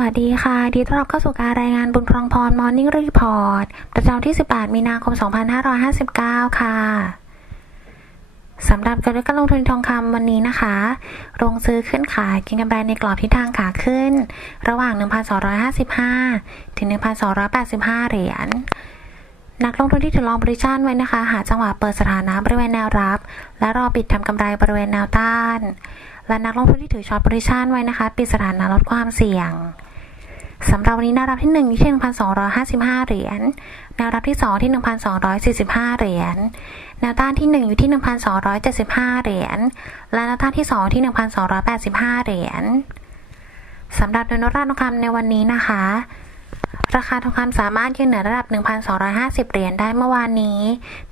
วัสดีค่ะ ดีต้อนรับเข้าสู่การรายงานบุญครองพร Morning Report ประจำวันที่ 18 มีนาคม 2559 ค่ะ สำหรับกลยุทธ์การลงทุนทองคำวันนี้นะคะ ลงซื้อขึ้นขายกินกำไรในกรอบทิศทางขาขึ้น ระหว่าง 1,255 ถึง 1,285 เหรียญ นักลงทุนที่ถือลองบริชั่นไว้นะคะ หาจังหวะเปิดสถานะบริเวณแนวรับ และรอปิดทำกำไรบริเวณแนวต้านและนักลงทุนที่ถือช็อตบริชันไว้นะคะ ปิดสถานะลดความเสี่ยง สำหรับวันนี้แนวรับที่1อยู่ที่1,255 เหรียญ แนวรับที่ 2 ที่ 1,245 เหรียญ แนวต้านที่ 1 อยู่ที่ 1,275 เหรียญ และแนวต้านที่ 2 ที่ 1,285 เหรียญสำหรับโดยนราคาทองคำในวันนี้นะคะ ราคาทองคำสามารถยืนเหนือระดับ 1,250 เหรียญได้เมื่อวานนี้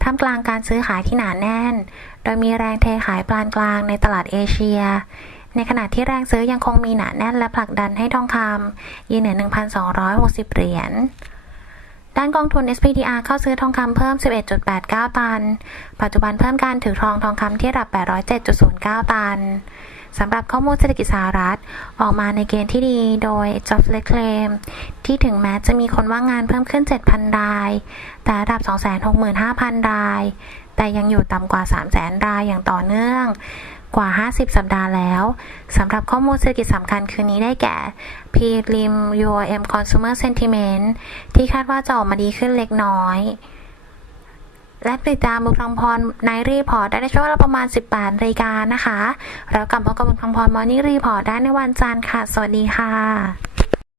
ท่ามกลางการซื้อขายที่หนาแน่น โดยมีแรงเทขายปานกลางในตลาดเอเชีย ในขณะที่แรงซื้อยังคงมีหนาแน่นและผลักดันให้ทองคำยืนเหนือ 1,260 เหรียญ ด้านกองทุน SPDR เข้าซื้อทองคำเพิ่ม 11.89 ตัน ปัจจุบันเพิ่มการถือครองทองคำที่ระดับ 807.09 ตันสำหรับข้อมูลเศรษฐกิจสหรัฐ ออกมาในเกณฑ์ที่ดีโดย Jobs Claim ที่ถึงแม้จะมีคนว่างงานเพิ่มขึ้น 7,000 ราย แต่ระดับ 265,000 ราย แต่ยังอยู่ต่ำกว่า 300,000 รายอย่างต่อเนื่อง กว่า 50 สัปดาห์แล้วสำหรับข้อมูลเศรษฐกิจสำคัญคืนนี้ได้แก่ Prelim UOM Consumer Sentiment ที่คาดว่าจะออกมาดีขึ้นเล็กน้อย และติดตามบุญคำพรในรีพอร์ตได้ในช่วงเวลาประมาณ 18รายการนะคะ แล้วกลับมากับบุญคำพรมอร์นิ่งรีพอร์ตได้ในวันจันทร์ค่ะ สวัสดีค่ะ